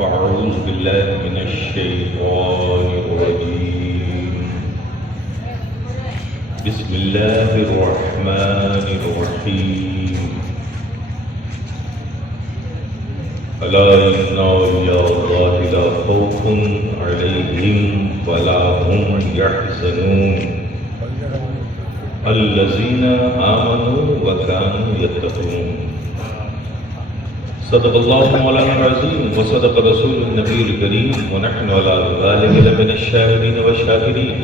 فأعوذ بالله من الشيطان الرجيم. بسم الله الرحمن الرحيم. ألا إن أولياء الله لا خوف عليهم ولا هم يحزنون الذين آمنوا وكانوا يتقون. صدق الله مولانا العظيم وصدق رسول النبي الكريم ونحن على ذلك لمن الشاهدين والشاكرين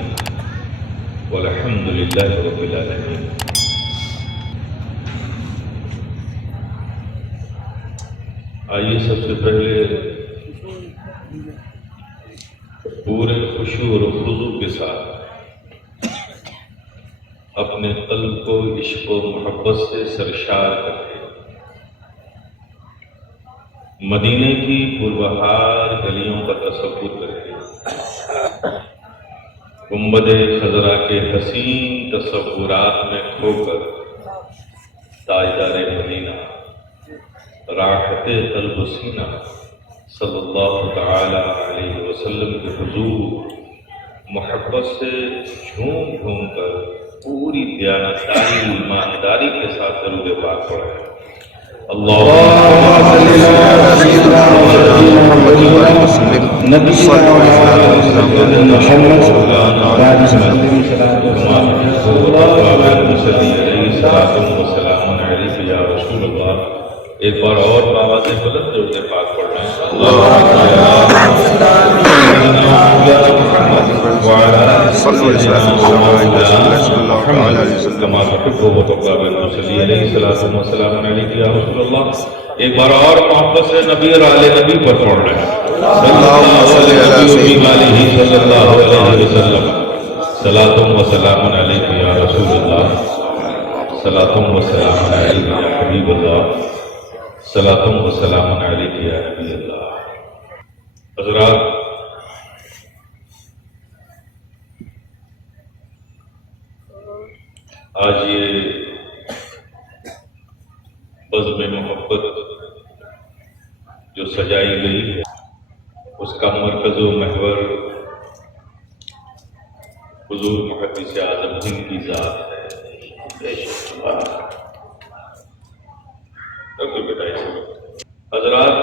والحمد لله رب العالمين. آئیے سب سے پہلے پورے خشوع اور خضوع کے ساتھ اپنے قلب کو عشق و محبت سے سرشار کرتے مدینے کی پربہار گلیوں کا تصور کرتے گنبد خضرا کے حسین تصورات میں کھو کر تاجدار مدینہ راحت قلب و سینہ صلی اللہ تعالی علیہ وسلم کے حضور محبت سے جھوم جھوم کر پوری دیانتداری ایمانداری کے ساتھ درود پاک پڑھیں. اللهم صل على سيدنا محمد نبي محمد. ایک بار اور آواز بلند درود پاک پڑھ رہے ہیں. ایک بار اور محبت سے نبی اور آل نبی پر پڑھ رہے ہیں. صلاۃ و سلام علیک یا رسول اللہ. صلاۃ و سلام علیک یا حبیب اللہ. صلاۃ و سلام علیک یا نبی اللہ. حضرات، آج یہ بزم محبت جو سجائی گئی ہے اس کا مرکز و محور حضور محدث اعظم ہند کی ذات ہے. حضرات،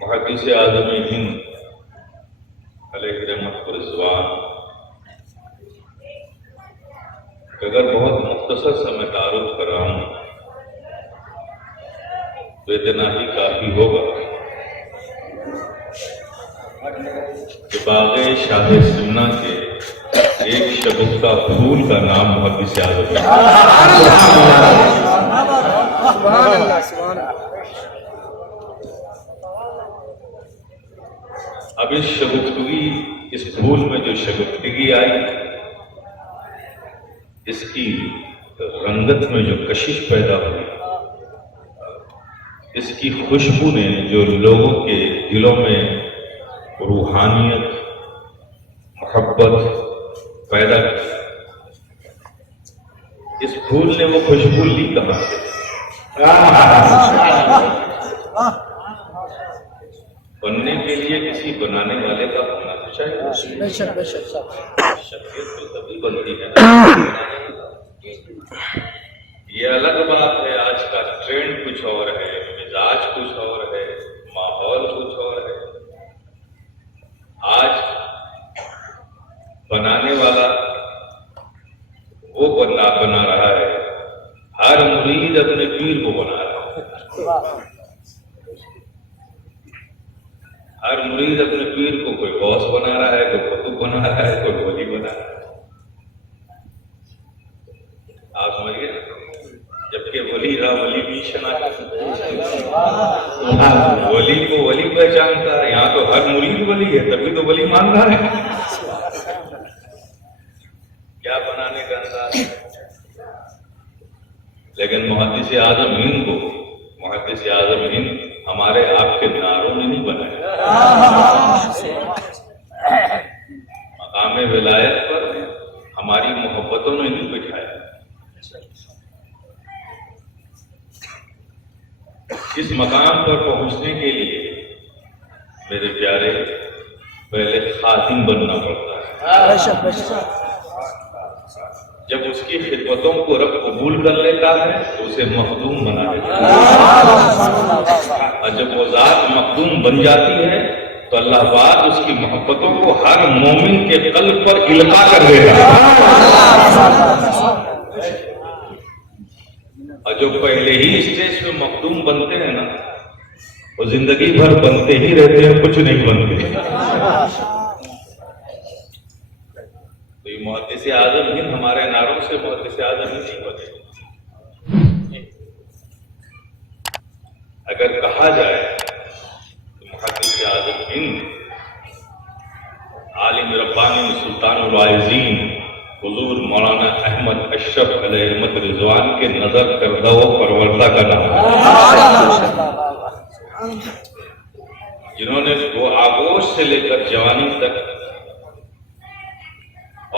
محدث اعظم ہند علیہ رحمت و رضوان اگر بہت مختصر سا میں تعارف کر رہا ہوں تو اتنا ہی کافی ہوگا کہ باغ شاہ سمنا کے ایک شگفتہ پھول کا نام محدث اعظم ہے. اب اس شگفتگی، اس پھول میں جو شگفتگی آئی، اس کی رنگت میں جو کشش پیدا ہوئی، اس کی خوشبو نے جو لوگوں کے دلوں میں روحانیت، محبت پیدا کی، اس پھول نے وہ خوشبو لی کہاں سے؟ بننے کے لیے کسی بنانے والے کا ہونا تو چاہیے. شخصیت تو تبھی بنتی ہے. یہ الگ بات ہے، آج کا ٹرینڈ کچھ اور ہے، مزاج کچھ اور ہے، ماحول کچھ اور ہے. آج بنانے والا وہ بنا رہا ہے، ہر مرید اپنے پیر کو بنا رہا ہے. ہر مرید اپنے پیر کو کوئی باس بنا رہا ہے، کوئی قطب بنا رہا ہے، کوئی ولی بنا رہا ہے. آپ سمجھئے، جبکہ ولی رہا ولی بھی شناخت، ولی کو ولی پہچانتا ہے. یہاں تو ہر مرید ولی ہے، تبھی تو ولی مان رہا ہے. کیا بنانے کا انداز ہے. لیکن محدث اعظم ہند کو، محدث اعظم ہند ہمارے آپ کے نعروں نے نہیں بنایا، مقام ولایت پر ہماری محبتوں نے نہیں بٹھایا. اس مقام پر پہنچنے کے لیے میرے پیارے پہلے خادم بننا پڑتا ہے. جب اس کی خدمتوں کو رب قبول کر لیتا ہے تو اسے مخدوم بنا دیتا ہے، اور جب وہ ذات مخدوم بن جاتی ہے تو اللہ پاک اس کی محبتوں کو ہر مومن کے قلب پر القاء کر دیتا ہے. اور جو پہلے ہی اسٹیج پہ مخدوم بنتے ہیں نا وہ زندگی بھر بنتے ہی رہتے ہیں، کچھ نہیں بنتے. تو یہ محدث اعظم ہند ہمارے نعروں سے محدث اعظم ہند نہیں بنے. اگر کہا جائے تو محدث اعظم ہند عالم ربانی سلطان الواعظین حضور مولانا احمد اشرف علیہ رحمت رضوان کے نظر کردہ و پروردہ کا نام ہے، جنہوں نے وہ آغوش سے لے کر جوانی تک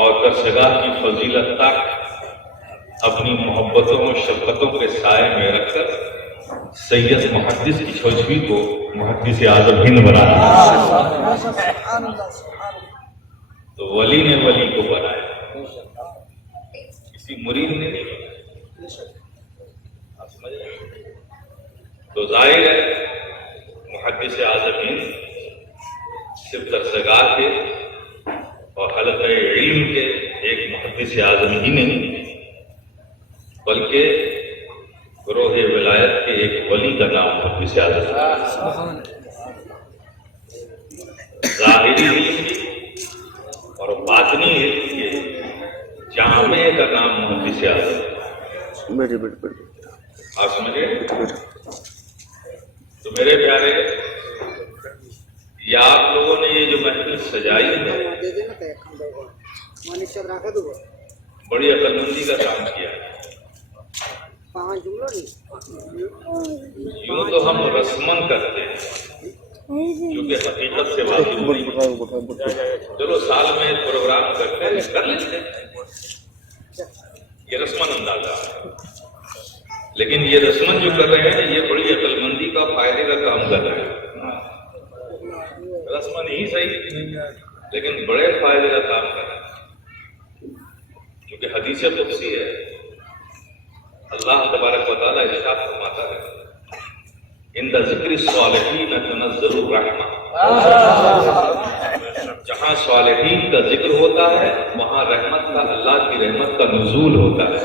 اور ترسگاہ کی فضیلت تک اپنی محبتوں و شفقتوں کے سائے میں رکھ کر سید محدث کی چھوجوی کو محدث اعظم ہند بنا دیا. تو ولی نے ولی کو بنایا، کسی مرید نے نہیں بنایا. آپ سمجھ رہے ہیں؟ تو ظاہر ہے محدث اعظم ہند صرف درسگاہ کے اور حلقہ علم کے ایک محدث اعظم ہی نہیں بلکہ گروہ ولایت کے ایک ولی کا نام محدث اعظم ہے. ظاہری علم کی اور باطنی علم کے جامع کا نام محدث اعظم ہے. آپ سمجھے؟ تو میرے پیارے، یہ آپ لوگوں نے یہ جو محفل سجائی ہے بڑی عقل مندی کا کام کیا ہے. یوں تو ہم رسمن کرتے ہیں کیونکہ حقیقت سے واقف نہیں. چلو سال میں ایک پروگرام کرتے ہیں، کر لیتے ہیں، یہ رسمن اندازہ ہے. لیکن یہ رسمن جو کر رہے ہیں یہ بڑی عقل مندی کا فائدے کا کام کر رہے ہیں. رسمن ہی صحیح لیکن بڑے فائدے کا کام کر رہے ہیں، کیونکہ حدیث قدسی ہے. اللہ تبارک و تعالیٰ ارشاد فرماتا ہے عند ذکر الصالحین تنزل الرحمہ. جہاں صالحین کا ذکر ہوتا ہے وہاں رحمت کا، اللہ کی رحمت کا نزول ہوتا ہے.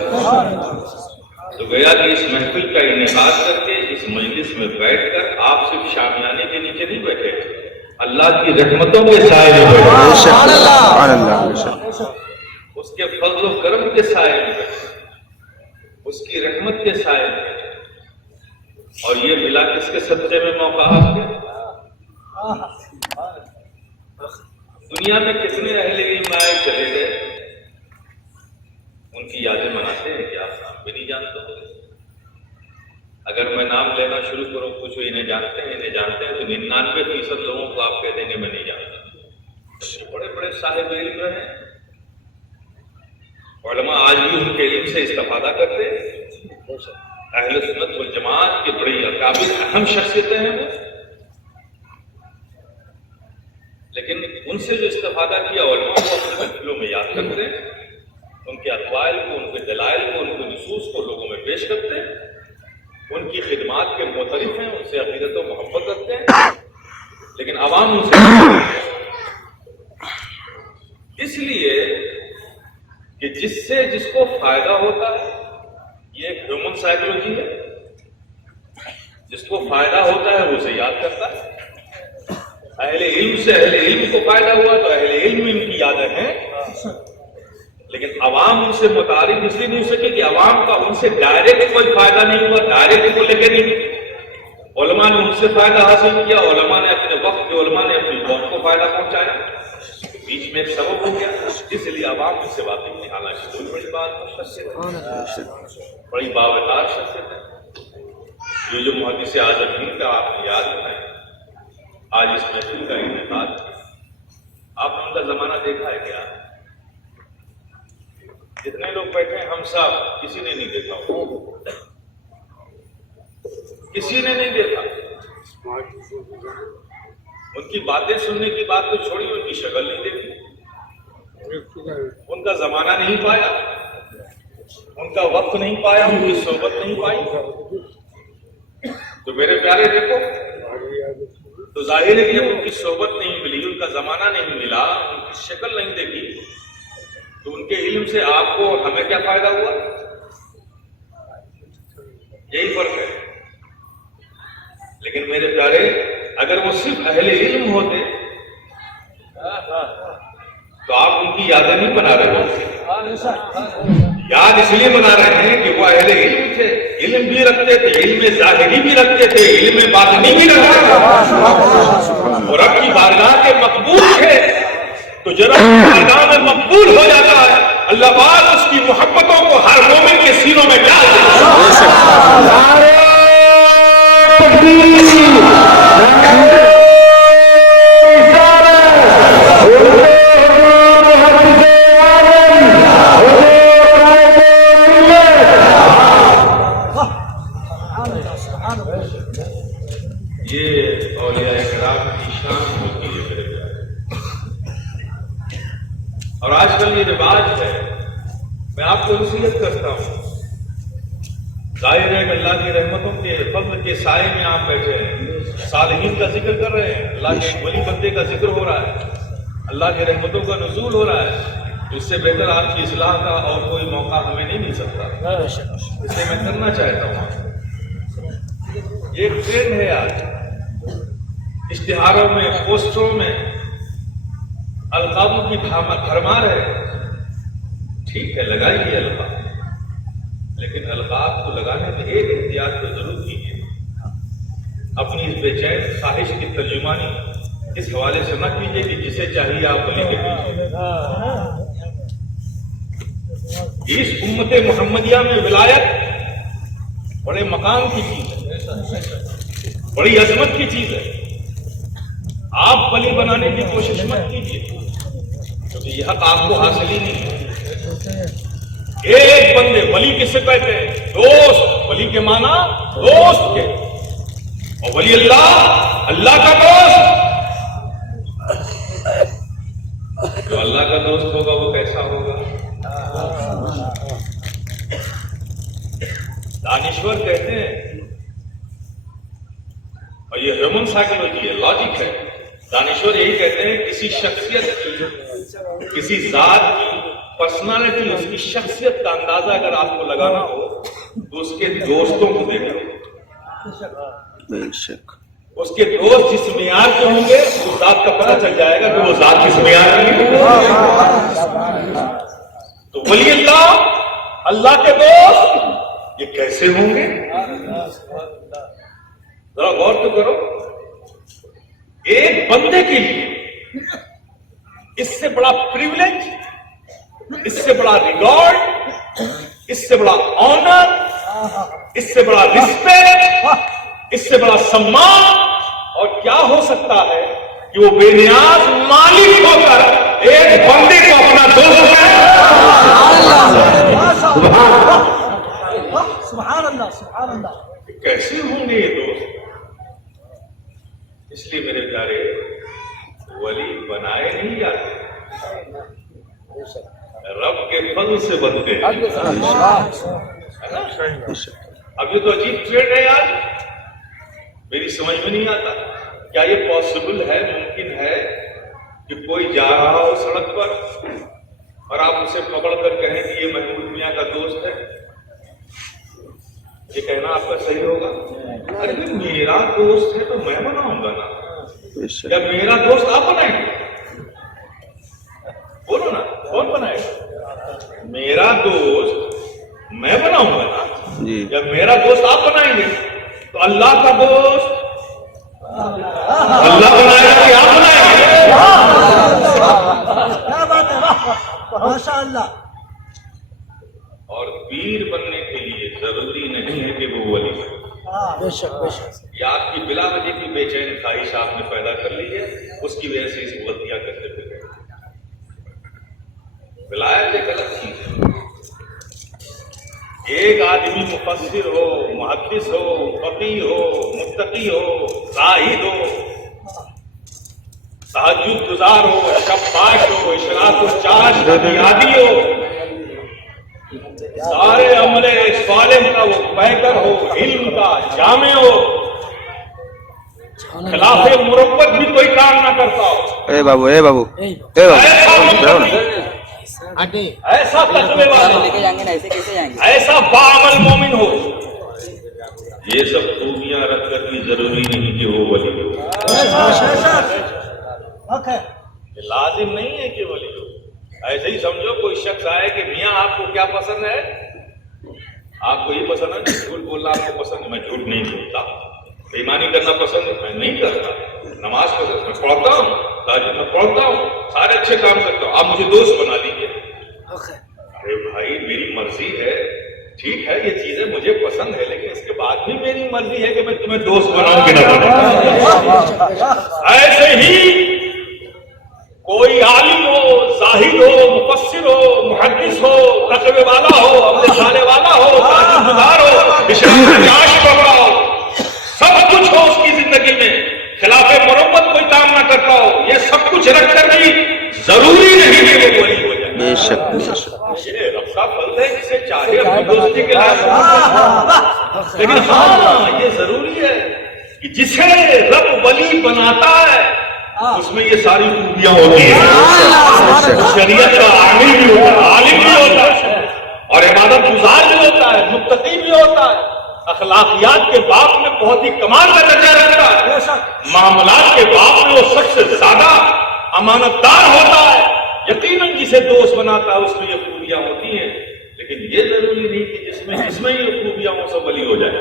تو گویا کہ اس محفل کا انعقاد کر کے اس مجلس میں بیٹھ کر آپ صرف شامیانے کے نیچے نہیں بیٹھے، اللہ کی رحمتوں کے سائے میں بیٹھے، اس کے فضل و کرم کے سائے میں بیٹھے، اس کی رحمت کے سائے میں. اور یہ ملا کس کے صدقے میں موقع آپ کے؟ دنیا میں کتنے اہل علم آئے چلے گئے، ان کی یادیں مناتے ہیں کہ آپ نام بھی نہیں جانتے. اگر میں نام لینا شروع کروں پوچھو انہیں جانتے ہیں انہیں جانتے ہیں تو 99% لوگوں کو آپ کہہ دیں گے میں نہیں جانتا. بڑے بڑے صاحب علم رہے، علماء آج بھی ان کے علم سے استفادہ کرتے ہیں. اہل سنت والجماعت کی بڑی اکابر اہم شخصیتیں ہیں وہ، لیکن ان سے جو استفادہ کیا علماء کو اپنے محفلوں میں یاد کرتے ہیں، ان کے اقوال کو، ان کے دلائل کو، ان کے نصوص کو لوگوں میں پیش کرتے ہیں. ان کی خدمات کے معترف ہیں، ان سے عقیدت و محبت رکھتے ہیں، لیکن عوام ان سے اس لیے کہ جس کو فائدہ ہوتا ہے، یہ ایک ہیومن سائیکولوجی ہے، جس کو فائدہ ہوتا ہے وہ اسے یاد کرتا ہے. اہل علم سے اہل علم کو فائدہ ہوا تو اہل علم ان کی یادیں ہیں، لیکن عوام ان سے متعارف اس لیے نہیں ہو سکے کہ عوام کا ان سے ڈائریکٹ کوئی فائدہ نہیں ہوا، ڈائریکٹ کو لے کے نہیں. علماء نے ان سے فائدہ حاصل کیا، علماء نے اپنے وقت کے علماء نے اپنی قوم کو فائدہ پہنچایا، بیچ میں ایک سبب ہو گیا، اس لیے عوام ان سے واقف نہیں. حالانکہ کوئی بڑی بات شخصیت، بڑی باوقار شخصیت ہے. یہ جو محدث اعظم ہند کا آپ نے یاد رکھا آج اس محفل کا انعقاد، آپ نے ان کا زمانہ دیکھا ہے کیا؟ جتنے لوگ بیٹھے ہیں ہم سب کسی نے نہیں دیکھا. کسی نے نہیں دیکھا. ان کی باتیں سننے کی بات تو چھوڑی، ان کی شکل نہیں دیکھی، ان کا زمانہ نہیں پایا، ان کا وقت نہیں پایا، ان کی صحبت نہیں پائی. تو میرے پیارے دیکھو، تو ظاہر ہے کہ جب ان کی صحبت نہیں ملی، ان کا زمانہ نہیں ملا، ان کی شکل نہیں دیکھی، تو ان کے علم سے آپ کو اور ہمیں کیا فائدہ ہوا؟ یہی فرق ہے. لیکن میرے پیارے، اگر وہ صرف اہل علم ہوتے تو آپ ان کی یادیں نہیں بنا رہے ہوتے. یاد اس لیے بنا رہے ہیں کہ وہ اہل علم تھے، علم بھی رکھتے تھے، علم ظاہری بھی رکھتے تھے، علم باطنی بھی رکھتے تھے، اور رب کی بارگاہ کے مقبول تھے. تو جب بارگاہ میں مقبول ہو جاتا ہے، اللہ پاک اس کی محبتوں کو ہر مومن کے سینوں میں ڈال دیتا ہے. یہ اولیاء کرام کی شان ہوتی ہے میرے پیارے. اور آج کل یہ رواج ہے، میں آپ کو نصیحت کرتا ہوں، ظاہر ہے کہ اللہ کی رحمتوں کے فضل کے سائے میں آپ بیٹھے ہیں، صالحین کا ذکر کر رہے ہیں، اللہ کے ولی بندے کا ذکر ہو رہا ہے، اللہ کی رحمتوں کا نزول ہو رہا ہے. اس سے بہتر آپ کی اصلاح کا اور کوئی موقع ہمیں نہیں مل سکتا. اس لیے میں کرنا چاہتا ہوں. یہ ایک ٹرینڈ ہے آج، اشتہاروں میں، پوسٹروں میں القابوں کی بھرمار ہے. ٹھیک ہے، لگائیے القاب، لیکن القاب کو لگانے میں ایک احتیاط تو ضرور کیجیے. اپنی اس بے چین خواہش کی ترجمانی اس حوالے سے نہ کیجیے کہ جسے چاہیے آپ ولی کے پیچھے. اس امت محمدیہ میں ولایت بڑے مقام کی چیز ہے، بڑی عظمت کی چیز ہے. آپ ولی بنانے کی کوشش مت کیجیے، کیونکہ یہ حق آپ کو حاصل ہی نہیں ہے. ایک بندے ولی کسے کہتے ہیں؟ دوست. ولی کے معنی دوست کے، اور ولی اللہ، اللہ کا دوست. جو اللہ کا دوست ہوگا وہ کیسا ہوگا؟ دانشور کہتے ہیں، اور یہ ہیومن سائیکولوجی ہے، لاجک ہے. دانشور یہی کہتے ہیں کسی شخصیت کی، کسی ذات کی پرسنالٹی، اس کی شخصیت کا اندازہ اگر آپ کو لگانا ہو تو اس کے دوستوں کو دیکھیں. بے شک اس کے دوست جس معیار کے ہوں گے اس ذات کا پتہ چل جائے گا کہ وہ ذات کس معیار کی ہے. تو ولی اللہ، اللہ کے دوست، یہ کیسے ہوں گے؟ ذرا غور تو کرو. ایک بندے کے لیے اس سے بڑا پریولیج، اس سے بڑا ریگارڈ، اس سے بڑا آنر، اس سے بڑا رسپیکٹ، اس سے بڑا سمان اور کیا ہو سکتا ہے کہ وہ بے نیاز مالک ہو کر ایک بندے کو اپنا دوست ہے. سبحان اللہ، سبحان اللہ. کیسے ہوں گے یہ دوست؟ اس لیے میرے پیارے، ولی بنائے نہیں جاتے، رب کے فضل سے بنتے ہیں. اب یہ تو عجیب ٹرینڈ ہے یار، میری سمجھ میں نہیں آتا. کیا یہ پاسبل ہے، ممکن ہے کہ کوئی جا رہا ہو سڑک پر اور آپ اسے پکڑ کر کہیں کہ یہ محمود میاں کا دوست ہے؟ یہ کہنا آپ کا صحیح ہوگا؟ ارے میرا دوست ہے تو میں بناؤں گا نا. جب میرا دوست آپ بنائیں گے، بولو نا، کون بنائے گا؟ میرا دوست میں بناؤں گا نا. جب میرا دوست آپ بنائیں گے تو اللہ کا دوست اللہ بنائے گا کہ آپ بنائیں گے؟ کیا بات ہے، ماشاء اللہ. اور پیر بننے کے لیے ضروری نہیں ہے کہ وہ ولی بنے. بے شک بے شک. یہ آپ کی بلا وجہ کی بے چین خواہش آپ نے پیدا کر لی ہے، اس کی وجہ سے اس غلطیاں کرتے پھر. ولایت ایک الگ چیز ہے. ایک آدمی مفسر ہو، محدث ہو، فقیہ ہو، متقی ہو، زاہد ہو، تہجد گزار ہو، شب باش ہو، اشراق الچاش کا دیادی ہو، سارے عمل صالح کا وہ پیکر ہو، علم کا جامع ہو، خلاف مربت بھی کوئی کام نہ کرتا ہو، ایسا تقوی والا، ایسا باعمل مومن ہو، یہ سب خوبیاں رکھ کر بھی ضروری نہیں کہ وہ ولی ہو، یہ لازم نہیں ہے کہ ولی ہو۔ ایسے ہی سمجھو کوئی شخص آئے کہ میاں آپ کو کیا پسند ہے، آپ کو یہ پسند ہے، جھوٹ بولنا آپ کو پسند ہے، میں جھوٹ نہیں بولتا، بےایمانی کرنا پسند ہے، میں نہیں کرتا، نماز پسند میں پڑھتا ہوں، تہجد میں پڑھتا ہوں، سارے اچھے کام کرتا ہوں، آپ مجھے دوست بنا لیجیے۔ ارے بھائی میری مرضی ہے، ٹھیک ہے یہ چیزیں مجھے پسند ہے، لیکن اس کے بعد بھی میری مرضی ہے کہ میں تمہیں دوست بناؤں کہ نہ بناؤں۔ ایسے ہی کوئی عالم ہو، زاہد ہو، مفسر ہو، محدث ہو، تقوی والا ہو، عمل صالح والا ہو، تہجد گزار ہو، اشراق پڑھ رہا ہو، سب کچھ ہو اس کی زندگی میں، خلاف مربت کوئی کام نہ کرتا ہو، یہ سب کچھ رکھ کر بھی ضروری نہیں کہ وہ ولی ہو جائے۔ بے شک یہ رب کا فضل ہے، جسے چاہے اپنی دوستی کے لائق، لیکن ہاں یہ ضروری ہے کہ جسے رب ولی بناتا ہے اس میں یہ ساری خوبیاں ہوتی ہیں، شریعت کا عامل بھی ہوتا ہے، عالم بھی ہوتا ہے، اور عبادت گزار بھی ہوتا ہے، متقی بھی ہوتا ہے، اخلاقیات کے باب میں بہت ہی کمال کا درجہ رکھتا ہے، معاملات کے باب میں وہ سب سے زیادہ امانت دار ہوتا ہے، یقیناً جسے دوست بناتا ہے اس میں یہ خوبیاں ہوتی ہیں، لیکن یہ ضروری نہیں کہ جس میں یہ خوبیاں ہوں سب ولی ہو جائے۔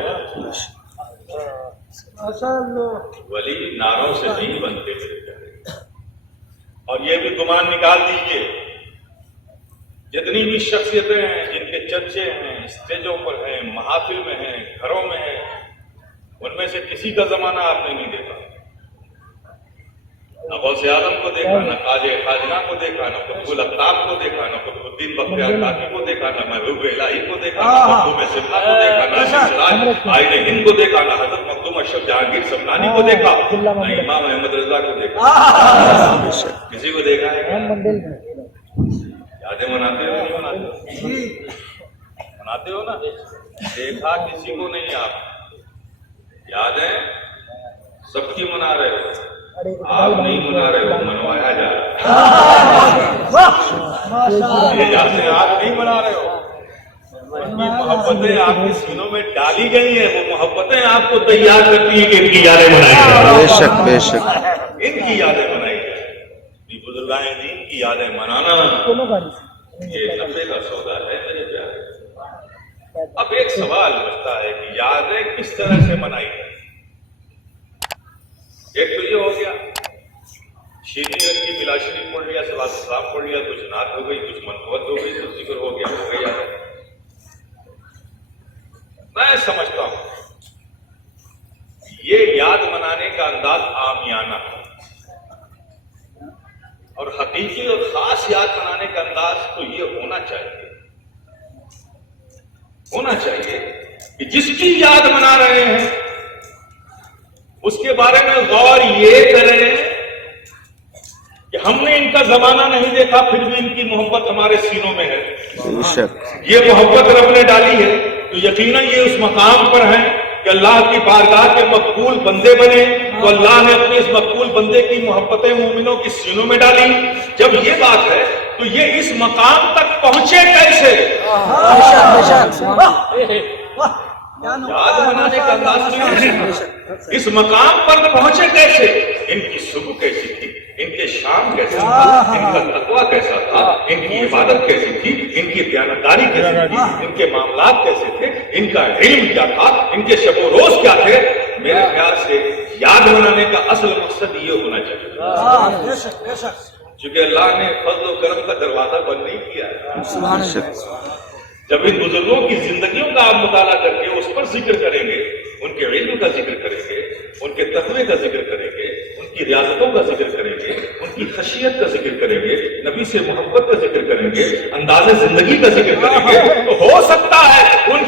ولی ناروں سے نہیں بنتے میرے پیارے، اور یہ بھی گمان نکال دیجئے جتنی بھی شخصیتیں ہیں جن کے چرچے ہیں، اسٹیجوں پر ہیں، محافل میں ہیں، گھروں میں ہیں، ان میں سے کسی کا زمانہ آپ نے نہیں دیکھا، نہ غوث اعظم کو دیکھا، نہ خواجہ خواجہ کو دیکھا، نہ قطب الاقطاب کو دیکھا، نہ قطب الدین بختیار کاکی کو دیکھا، نہ محبوب الہی کو دیکھا، نہ مخدوم سمنا کو دیکھا، نہ سراج آئین ہند کو دیکھا، نہ حضرت مخدوم اشرف جہانگیر سمنانی کو دیکھا، نہ امام احمد رضا کو دیکھا، کسی کو دیکھا ہے؟ یادیں مناتے ہو نہیں مناتے ہو؟ مناتے ہو نا؟ دیکھا کسی کو نہیں، آپ یادیں سب کی منا رہے ہو، آپ نہیں منا رہے ہو، منوایا جا رہا ہے، یہ یادیں آپ نہیں منا رہے ہو، ان کی محبتیں آپ کے سینوں میں ڈالی گئی ہیں، وہ محبتیں آپ کو تیار کرتی ہیں کہ ان کی یادیں منائی جائیں، بے شک بے شک، ان کی یادیں منائی جائیں، بزرگان دین کی یادیں منانا یہ نفع کا سودا ہے میرے پیارے۔ اب ایک سوال بچتا ہے کہ یادیں کس طرح سے منائی جائیں؟ ایک تو یہ ہو گیا شیرنی رنگ کی ملا شریف پڑھ لیا، صلاۃ السلام پڑھ لیا، کچھ نعت ہو گئی، کچھ منقبت ہو گئی، کچھ ذکر ہو گیا، ہو گیا۔ میں سمجھتا ہوں یہ یاد منانے کا انداز عامیانہ ہے، اور حقیقی اور خاص یاد منانے کا انداز تو یہ ہونا چاہیے کہ جس کی یاد منا رہے ہیں اس کے بارے میں غور یہ کریں کہ ہم نے ان کا زمانہ نہیں دیکھا پھر بھی ان کی محبت ہمارے سینوں میں ہے، یہ محبت رب نے ڈالی ہے تو یقیناً یہ اس مقام پر ہیں کہ اللہ کی بارگاہ کے مقبول بندے بنے، تو اللہ نے اپنے اس مقبول بندے کی محبتیں مومنوں کی سینوں میں ڈالی۔ جب یہ بات ہے تو یہ اس مقام تک پہنچے کیسے؟ یاد منانے کا انداز نہیں، اس مقام پر پہنچے کیسے؟ ان کی صبح کیسی تھی، ان کے شام کیسا تھا، ان کا تقویٰ کیسا تھا، ان کی عبادت کیسی تھی، ان کی دیانتداری کیسی تھی، ان کے معاملات کیسے تھے، ان کا علم کیا تھا، ان کے شب و روز کیا تھے۔ میرے خیال سے یاد منانے کا اصل مقصد یہ ہونا چاہیے، چونکہ اللہ نے فضل و کرم کا دروازہ بند نہیں کیا ہے۔ جب ان بزرگوں کی زندگیوں کا آپ مطالعہ کر کے اس پر ذکر کریں گے، ان کے علم کا ذکر کریں گے، ان کے تقوی کا ذکر کریں گے، ان کی ریاضتوں کا ذکر کریں گے، ان کی خشیت کا ذکر کریں گے، نبی سے محبت کا ذکر کریں گے، انداز زندگی کا ذکر کریں گے، تو ہو سکتا ہے ان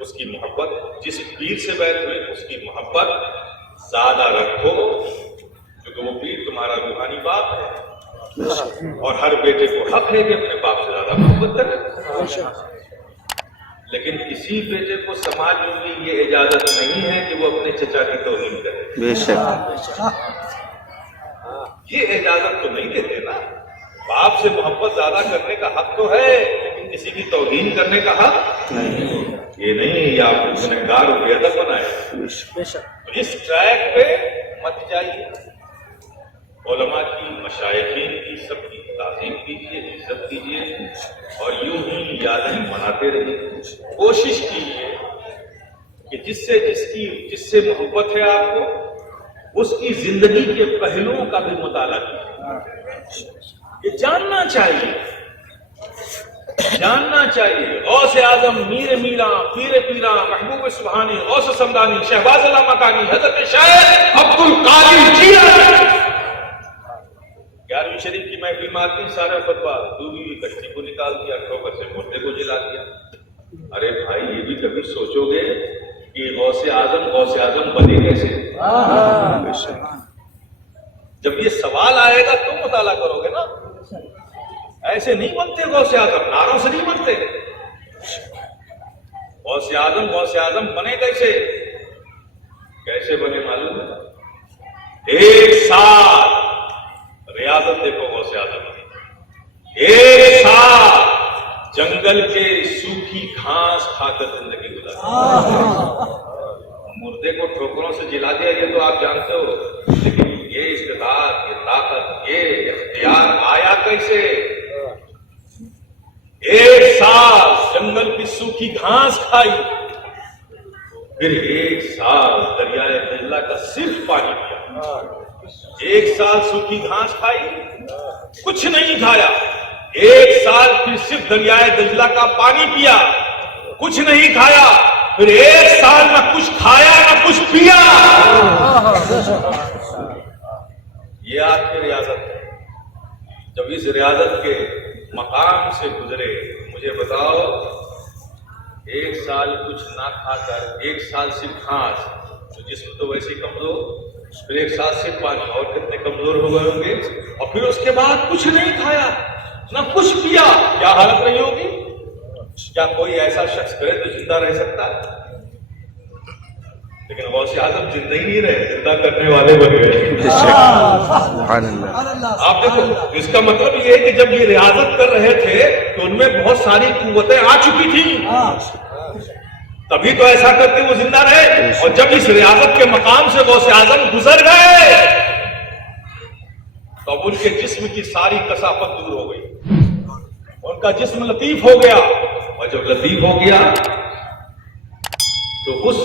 اس کی محبت، جس پیر سے بیعت ہوئے اس کی محبت زیادہ رکھو، کیونکہ وہ پیر تمہارا روحانی باپ ہے، اور ہر بیٹے کو حق ہے کہ اپنے باپ سے زیادہ محبت کرے، لیکن کسی بیٹے کو سماج میں بھی یہ اجازت نہیں ہے کہ وہ اپنے چچا کی توہین کرے، بے شک یہ اجازت تو نہیں دیتے نا۔ باپ سے محبت زیادہ کرنے کا حق تو ہے، لیکن کسی کی توہین کرنے کا حق یہ نہیں، یہ آپ کو گنہگار و بے ادب بنائے۔ تو اس ٹریک پہ مت جائیے، علماء کی، مشائخین کی، سب کی تعظیم کیجیے، عزت کیجیے، اور یوں ہی یادیں مناتے رہیے۔ کوشش کیجیے کہ جس سے محبت ہے آپ کو، اس کی زندگی کے پہلوؤں کا بھی مطالعہ کیجیے۔ یہ جاننا چاہیے غوث اعظم، میر میراں، پیر پیراں، محبوب سبحانی، غوث سمدانی، شہباز اللہ مکانی، حضرت شیخ عبد القادر جیلانی، 11ویں شریف کی محفل میں آتی، سارے فتویٰ، ڈوبی ہوئی کشتی کو نکال دیا، ٹھوکر سے مردے کو جلا دیا۔ ارے بھائی، یہ بھی کبھی سوچو گے کہ غوث اعظم بنے کیسے؟ جب یہ سوال آئے گا تو مطالعہ کرو گے نا۔ ایسے نہیں بنتے غوث اعظم، نعروں سے نہیں بنتے۔ غوث اعظم بنے کیسے بنے معلوم ہے؟ 1 سال ریاضت دیکھو غوث اعظم، 1 سال جنگل کے سوکھی گھاس کھا کر زندگی گزاری۔ مردے کو ٹھوکروں سے جلا دیا یہ تو آپ جانتے ہو، لیکن یہ استطاعت، یہ طاقت، یہ اختیار آیا کیسے؟ 1 سال جنگل کی سوکھی گھاس کھائی، پھر 1 سال دریائے دجلہ کا صرف پانی پیا۔ 1 سال سوکھی گھاس کھائی، کچھ نہیں کھایا، 1 سال پھر صرف دریائے دجلہ کا پانی پیا، کچھ نہیں کھایا، پھر 1 سال نہ کچھ کھایا نہ کچھ پیا۔ یہ آپ کی ریاضت ہے۔ جب اس ریاضت کے مقام سے گزرے، مجھے بتاؤ، 1 سال کچھ نہ کھا کر، 1 سال صرف گھاس، تو جسم تو ویسے ہی کمزور، پھر 1 سال صرف پانی، اور کتنے کمزور ہو گئے ہوں گے، اور پھر اس کے بعد کچھ نہیں کھایا نہ کچھ پیا، کیا حالت نہیں ہوگی؟ کیا کوئی ایسا شخص کرے تو زندہ رہ سکتا ہے؟ لیکن غوث اعظم زندہ ہی نہیں رہے، زندہ کرنے والے بن گئے۔ آپ دیکھو، اس کا مطلب یہ ہے کہ جب یہ ریاضت کر رہے تھے تو ان میں بہت ساری قوتیں آ چکی تھیں، تبھی تو ایسا کرتے وہ زندہ رہے۔ اور جب اس ریاضت کے مقام سے غوث اعظم گزر گئے تو اب ان کے جسم کی ساری کثافت دور ہو گئی، ان کا جسم لطیف ہو گیا، اور جب لطیف ہو گیا تو اس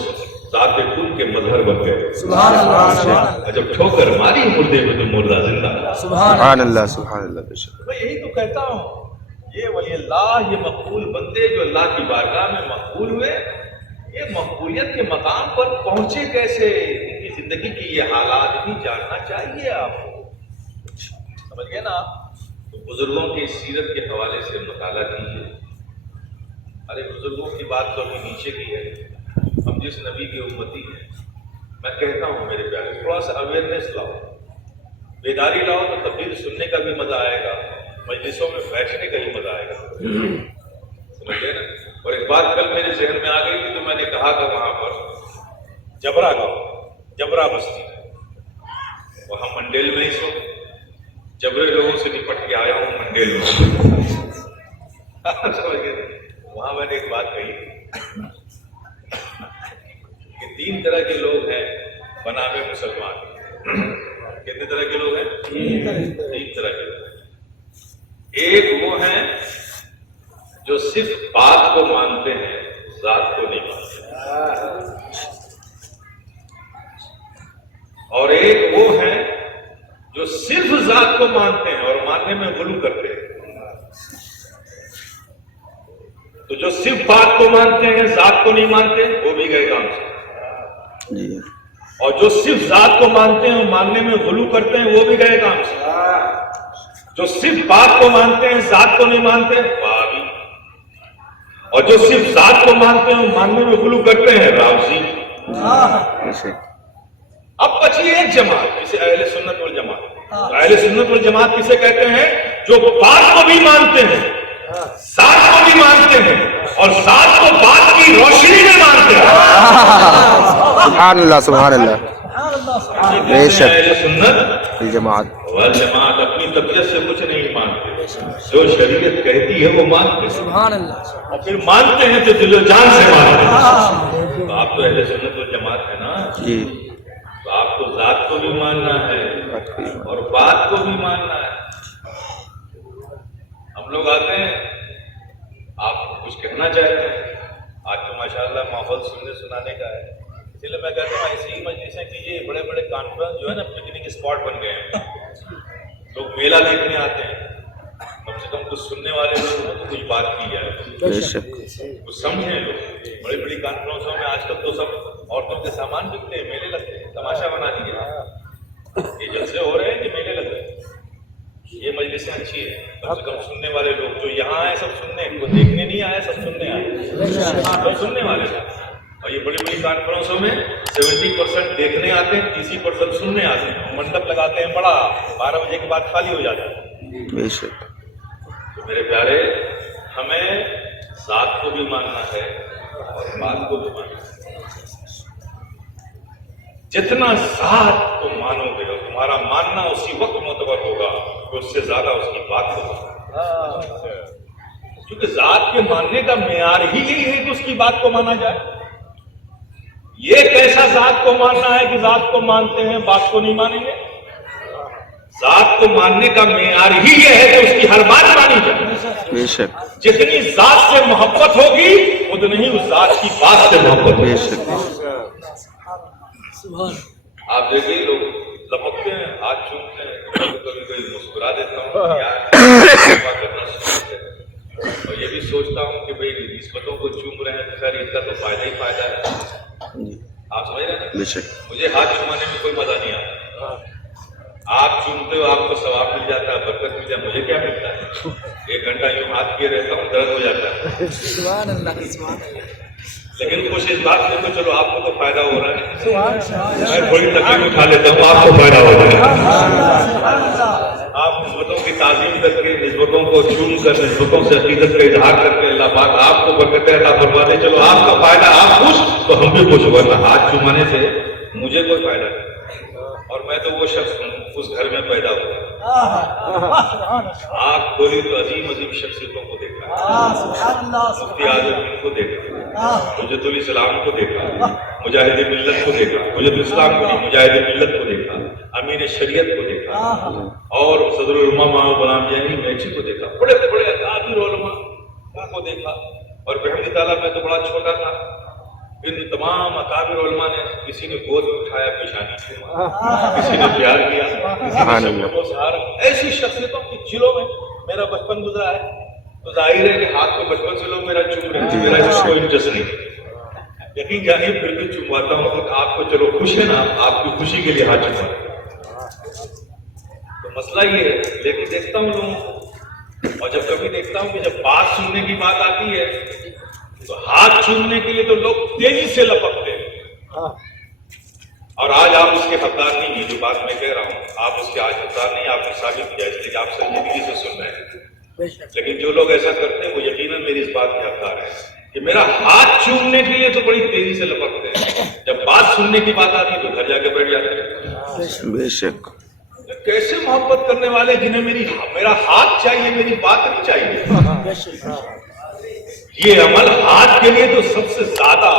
ذات خود کے مظہر بن گئے۔ سبحان اللہ۔ جب ٹھوکر ماری مردے میں تو مردہ زندہ۔ سبحان اللہ، سبحان اللہ۔ میں یہی تو کہتا ہوں، یہ ولی اللہ، یہ مقبول بندے جو اللہ کی بارگاہ میں مقبول ہوئے، یہ مقبولیت کے مقام پر پہنچے کیسے؟ ان کی زندگی کی یہ حالات بھی جاننا چاہیے آپ کو، سمجھ گئے نا؟ تو بزرگوں کی سیرت کے حوالے سے مطالعہ کیجیے۔ ارے بزرگوں کی بات تو ابھی نیچے کی ہے، ہم جس نبی کی امتی ہیں، میں کہتا ہوں میرے پیارے، تھوڑا سا اویئرنیس لاؤ، بیداری لاؤ، تو تقریر سننے کا بھی مزہ آئے گا، مجلسوں میں بیٹھنے کا بھی مزہ آئے گا، سمجھے نا؟ اور ایک بات کل میرے ذہن میں آ گئی تھی، تو میں نے کہا تھا وہاں پر جبرا گاؤں، جبرا بستی، وہاں منڈیل میں ہی سو، جبرے لوگوں سے نپٹ کے آیا ہوں منڈیل میں، سمجھ گئے؟ وہاں میں نے ایک بات کہی کہ 3 طرح کے لوگ ہیں بنامے مسلمان۔ کتنے طرح کے لوگ ہیں؟ 3 طرح کے لوگ ہیں۔ ایک وہ ہیں جو صرف بات کو مانتے ہیں، ذات کو نہیں مانتے، اور ایک وہ ہیں جو صرف ذات کو مانتے ہیں اور ماننے میں غلو کرتے ہیں۔ تو جو صرف بات کو مانتے ہیں، ذات کو نہیں مانتے، وہ بھی گئے کام سے، اور جو صرف ذات کو مانتے ہیں اور ماننے میں غلو کرتے ہیں، وہ بھی گئے کام سے۔ جو صرف بات کو مانتے ہیں، ذات کو نہیں مانتے، اور جو صرف ذات کو مانتے ہیں ماننے میں غلو کرتے ہیں رافضی. بے شک اب بچی ایک جماعت جسے اہل سنت والجماعت. اہل سنت والجماعت کسے کہتے ہیں؟ جو بات کو بھی مانتے ہیں ذات کو بھی مانتے ہیں اور ذات کو بات کی روشنی میں مانتے ہیں. سبحان اللہ سبحان اللہ. بے شک اہل سنت الجماعت والجماعت اپنی طبیعت سے کچھ نہیں مانتے. جو شریعت کہتی ہے وہ مانتے ہیں سبحان اللہ. اور پھر مانتے ہیں تو دل و جان سے مانتے ہیں. تو آپ تو اہل سنت والجماعت ہے نا. جی تو آپ کو ذات کو بھی ماننا ہے اور بات کو بھی ماننا ہے. ہم لوگ آتے ہیں آپ کچھ کہنا چاہتے ہیں. آج تو ماشاءاللہ ماحول سننے سنانے کا ہے. اسی لیے میں کہتا ہوں ایسی ہی مجلسیں کیجیے. بڑے بڑے کانفرنس جو ہے نا پکنک اسپاٹ بن گئے ہیں. لوگ میلہ دیکھنے آتے ہیں. کم سے کم کچھ سننے والے لوگ ہوں تو کچھ بات کی جائے, بے شک کچھ سمجھیں لوگ. بڑی بڑی کانفرنسوں میں آج کل تو سب عورتوں کے سامان بکتے ہیں, میلے لگتے ہیں, تماشا بنا دیے. یہ جلسے ہو رہے ہیں کہ میلے لگ رہے ہیں. یہ مجلسیں اچھی ہیں. کم سے کم سننے والے لوگ جو یہاں آئے سب سننے, کوئی دیکھنے نہیں آئے, سب سننے آئے, سب سننے والے ہیں. اور یہ بڑی بڑی کانفرنسوں میں 70% دیکھنے آتے ہیں, 30% سننے آتے ہیں. منڈپ لگاتے ہیں بڑا, 12 بجے کے بعد خالی ہو جاتا ہے. بے شک تو میرے پیارے, ہمیں ذات کو بھی ماننا ہے اور بات کو بھی ماننا ہے. جتنا ذات کو مانو گے اور تمہارا ماننا اسی وقت معتبر ہوگا کہ اس سے زیادہ اس کی بات کو مانو. کیونکہ ذات کے ماننے کا معیار ہی یہی ہے کہ اس کی بات کو مانا جائے. یہ کیسا ذات کو ماننا ہے کہ ذات کو مانتے ہیں بات کو نہیں مانیں گے؟ ذات کو ماننے کا معیار ہی یہ ہے کہ اس کی ہر بات مانی جائے. بے شک جتنی ذات سے محبت ہوگی اتنی ہی اس ذات کی بات سے محبت بے ہوگی. شک آپ دیکھیے لوگ لپکتے ہیں, ہاتھ چومتے ہیں, کبھی کبھی مسکرا دیتا ہوں اور یہ بھی سوچتا ہوں کہ بھئی نسبتوں کو چوم رہے ہیں تو خیر ان کا تو فائدہ ہی فائدہ ہے. آپ سمجھ رہے ہیں؟ بے شک مجھے ہاتھ چومانے میں کوئی مزہ نہیں آتا. آپ چومتے ہو, آپ کو ثواب مل جاتا ہے, برکت مل جاتا ہے. مجھے کیا ملتا ہے؟ 1 گھنٹہ یوں ہاتھ کیے رہتا ہوں, درد ہو جاتا ہے. سبحان اللہ سبحان اللہ. لیکن خوش اس بات میں تو چلو آپ کو تو فائدہ ہو رہا ہے, میں تھوڑی تکلیف اٹھا لیتا ہوں, آپ کو فائدہ ہو رہا ہے. آپ نسبتوں کی تعظیم کر کے, نسبتوں کو چوم کر, نسبتوں سے عقیدت کا اظہار کر کے اللہ پاک آپ کو برکتیں عطا فرما دے. چلو آپ کا فائدہ, آپ خوش تو ہم بھی خوش. ورنہ ہاتھ چومانے سے مجھے کوئی فائدہ نہیں, اور میں تو وہ شخص ہوں اس گھر میں پیدا ہوا. آنکھ کھولی تو عظیم عظیم شخصیتوں کو دیکھا, مفتی اعظم ان کو دیکھا, حجت الاسلام کو دیکھا, مجاہد ملت کو دیکھا, حجت الاسلام کو نہیں مجاہد ملت کو دیکھا, امیر شریعت کو دیکھا, اور صدر العلماء مولانا غلام جانی میچی کو دیکھا. بڑے بڑے اکابر علماء ان کو دیکھا. اور بحمد تعالیٰ میں تو بڑا چھوٹا تھا, ان تمام اکابر علماء نے کسی نے گود میں اٹھایا, پیشانی چھوما, کسی نے پیار کیا, کسی نے کو سہارا. ایسی شخصیتوں کی جلوں میں میرا بچپن گزرا ہے. تو ظاہر ہے کہ ہاتھ کو بچپن سے لوگ میرا چوم رہے ہیں, میرا اس کو انٹرسٹ نہیں. یقین جانیے پھر بھی چومواتا ہوں کہ آپ کو چلو خوش ہے نا, آپ کی خوشی کے لیے ہاتھ چوماتا. تو مسئلہ یہ ہے. لیکن دیکھتا ہوں لوگوں کو, اور جب کبھی دیکھتا ہوں کہ جب بات سننے کی بات آتی ہے تو ہاتھ چومنے کے لیے تو لوگ تیزی سے لپکتے ہیں. اور آج آپ اس کے حقدار نہیں ہیں. جو بات میں کہہ رہا ہوں آپ اس کے آج حقدار نہیں, آپ نے ثابت کیا, اس لیے کہ آپ سنجیدگی سے سن رہے ہیں. لیکن جو لوگ ایسا کرتے ہیں وہ یقیناً میری اس بات کے حقدار ہیں کہ میرا ہاتھ چومنے کے لیے تو بڑی تیزی سے لپکتے ہیں, جب بات سننے کی بات آتی ہے تو گھر جا کے بیٹھ جاتے ہیں. بے شک کیسے محبت کرنے والے جنہیں میرا ہاتھ چاہیے, میری بات نہیں چاہیے. یہ عمل ہاتھ کے لیے تو سب سے زیادہ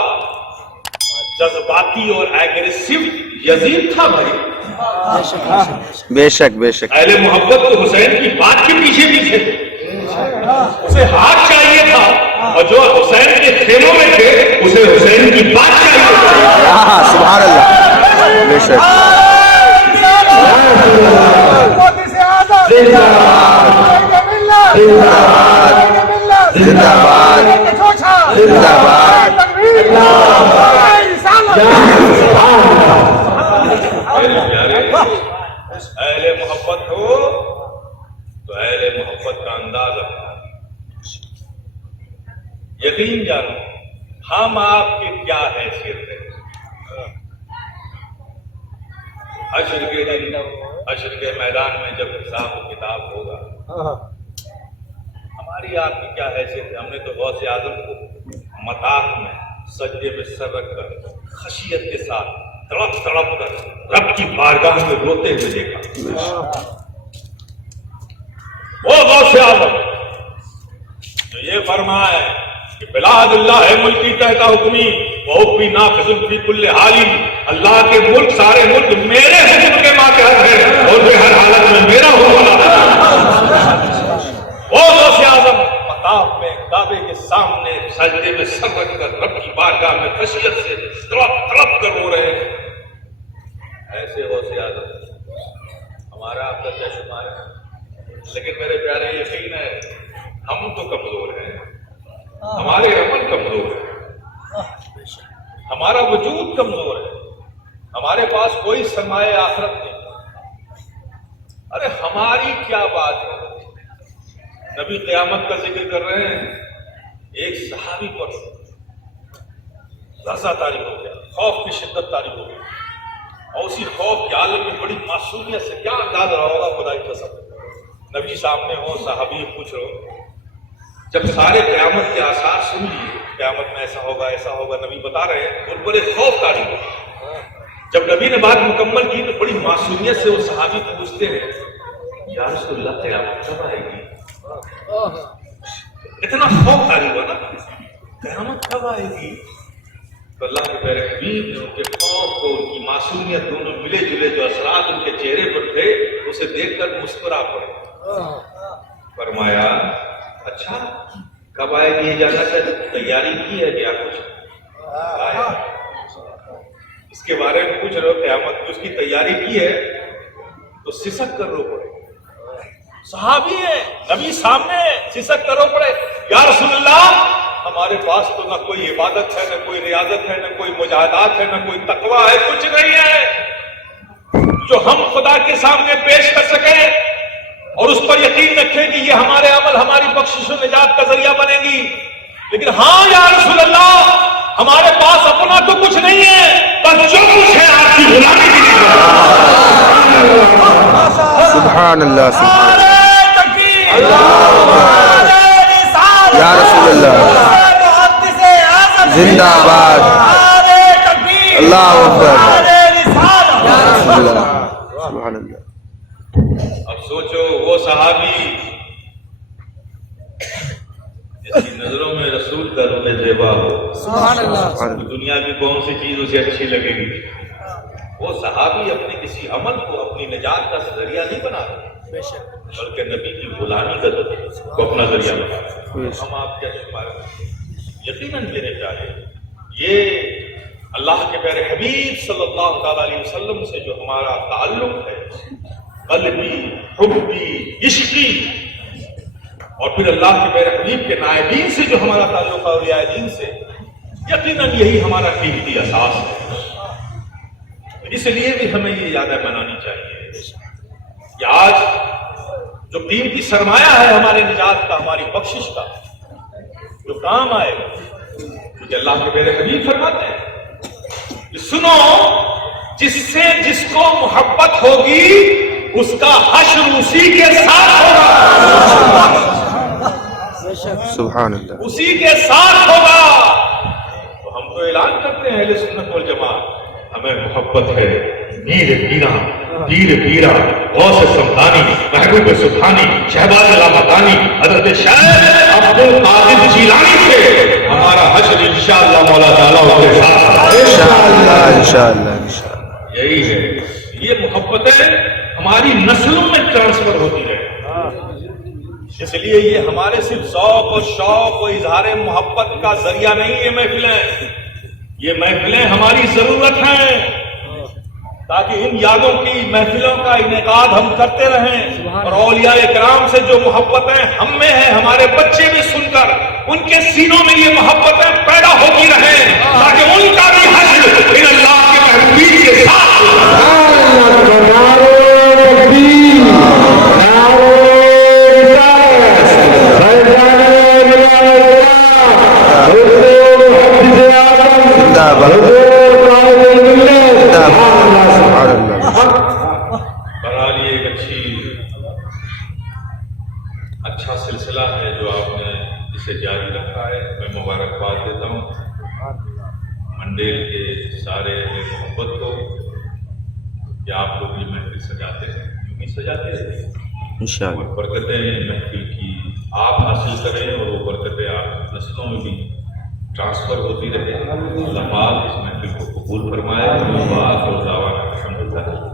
جذباتی اور ایگریسو یزید تھا بھائی. بے شک بے شک اہل محبت تو حسین کی بات کے پیچھے پیچھے تھے, اسے ہاتھ چاہیے تھا, اور جو حسین کے خیموں میں تھے اسے حسین کی بات چاہیے تھا. سبحان اللہ. بے شک زندہ باد زندہ باد. اہل محبت ہو تو اہل محبت کا انداز اپنا. یقین جانو ہم آپ کی کیا حیثیت ہے. حشر کے دن حشر کے میدان میں جب حساب و کتاب ہوگا ہماری آپ کی کیا حیثیت ہے. ہم نے تو غوث اعظم کو مطاف میں سجدے میں سر رکھ کر خشیت کے ساتھ تڑپ تڑپ کر رب کی بارگاہ میں روتے ہوئے دیکھا. وہ غوث اعظم جو یہ فرمائے کہ بلاد اللہ ہے ملکی تحت حکمی وہ بھی نافذ فی کل حال. اللہ کے ملک سارے ملک میرے حکم کے ماتحت ہے اور وہ ہر حالت میں میرا حکم. وہ غوث اعظم مطاف میں کعبے کے سامنے سجدے میں سر رکھ کر رب کی بارگاہ میں خشیت سے تڑپ تڑپ کر رو رہے ہیں. ایسے غوث اعظم ہمارا آپ کا کیا شمار ہے. لیکن میرے پیارے یقین ہے ہم تو کمزور ہیں, ہمارے عمل کمزور ہے, ہمارا وجود کمزور ہے, ہمارے پاس کوئی سرمایہ آخرت نہیں. ارے ہماری کیا بات ہے. نبی قیامت کا ذکر کر رہے ہیں. ایک صحابی پر لرزہ طاری ہو گیا, خوف کی شدت طاری ہو گئی, اور اسی خوف کے عالم میں بڑی معصومیت سے کیا انداز رہا ہوگا خدا کی قسم. نبی سامنے ہو, صحابی پوچھ رہے ہو, جب سارے قیامت کے آثار سن لیے, قیامت میں ایسا ہوگا ایسا ہوگا, نبی بتا رہے ہیں, ان پر ایک خوف طاری ہو. جب نبی نے بات مکمل کی تو بڑی معصومیت سے وہ صحابی پوچھتے ہیں یا رسول اللہ قیامت کب آئے گی. اتنا خوف طاری ہوا نا, قیامت کب آئے گی. تو اللہ کے پیارے حبیب نے ان کے خوف کو, ان کی معصومیت, دونوں ملے جلے جو اثرات ان کے چہرے پر تھے اسے دیکھ کر مسکرا پڑے. فرمایا اچھا کب آئے گی, یہ جاننا چاہیے, تیاری کی ہے کیا کچھ آئے. اس کے بارے میں پوچھ رہے ہو قیامت کی, اس کی تیاری کی ہے تو سسک کر رو پڑے. صحابی ہے, نبی سامنے, سسک کر رو پڑے. یا رسول اللہ ہمارے پاس تو نہ کوئی عبادت ہے, نہ کوئی ریاضت ہے, نہ کوئی مجاہدات ہے, نہ کوئی تقویٰ ہے, کچھ نہیں ہے جو ہم خدا کے سامنے پیش کر سکیں اور اس پر یقین رکھیں کہ یہ ہمارے عمل ہماری بخشش و نجات کا ذریعہ بنے گی. لیکن ہاں یا رسول اللہ ہمارے پاس اپنا تو کچھ نہیں ہے, بس جو کچھ ہے آپ کی غلامی کے لیے. سبحان اللہ, سبحان یا رسول اللہ, زندہ آباد, اللہ اکبر, سبحان اللہ. اب سوچو وہ صحابی جس کی نظروں میں رسول کا روح زیبا ہو, سبحان اللہ, دنیا کی کون سی چیز اسے اچھی لگے گی. وہ صحابی اپنے کسی عمل کو اپنی نجات کا ذریعہ نہیں بنا رہے بلکہ نبی کی غلامی کا کو اپنا ذریعہ بنا رہے. ہم آپ کیا شمار ہیں. یقیناً میرے پیارے یہ اللہ کے پیارے حبیب صلی اللہ تعالی علیہ وسلم سے جو ہمارا تعلق ہے, قلبی, حبی, عشقی, اور پھر اللہ کے پیارے حبیب کے نائبین سے جو ہمارا تعلق ہے, اولیاء دین سے, یقیناً یہی ہمارا قیمتی اساس ہے. اس لیے بھی ہمیں یہ یاد بنانی چاہیے کہ آج جو قیمتی سرمایہ ہے ہمارے نجات کا, ہماری بخشش کا, جو کام آئے گا, کیونکہ اللہ کے پیارے حبیب فرماتے ہیں سنو جس سے جس کو محبت ہوگی اس کا حشر اسی کے ساتھ ہوگا. سبحان اللہ, اسی کے ساتھ ہوگا. تو ہم تو اعلان کرتے ہیں اہل سنت والجماعت ہمیں محبت ہے. میر پیرا, پیر پیرا, غوث سمدانی, محبوب سبحانی, شہباز علامتانی, حضرت شیخ عبد القادر جیلانی سے ہمارا حشر انشاءاللہ مولا تعالیٰ کے ساتھ انشاءاللہ, انشاءاللہ, انشاءاللہ. یہی ہے. یہ محبتیں ہماری نسلوں میں ٹرانسفر ہوتی ہے. اس لیے یہ ہمارے صرف ذوق و شوق و اظہار محبت کا ذریعہ نہیں. یہ محفلیں, یہ محفلیں ہماری ضرورت ہیں تاکہ ان یادوں کی محفلوں کا انعقاد ہم کرتے رہیں, اور اولیاء اکرام سے جو محبتیں ہم میں ہیں ہمارے بچے بھی سن کر ان کے سینوں میں یہ محبتیں پیدا ہوتی رہیں تاکہ ان کا بھی حشر ان اللہ کے محبوب کے ساتھ اچھا سلسلہ ہے جو آپ نے اسے جاری رکھا ہے، میں مبارکباد دیتا ہوں منڈیل کے سارے محبت کو کہ آپ لوگ یہ محفل سجاتے ہیں، یوں ہی سجاتے ہیں انشاءاللہ اور برکتیں محفل کی آپ حاصل کریں اور وہ برکتیں آپ نسلوں میں بھی ٹرانسفر ہوتی رہے۔ اللہ پاک اس محفل کو قبول فرمائے۔ اور دعویٰ کا الحمدللہ۔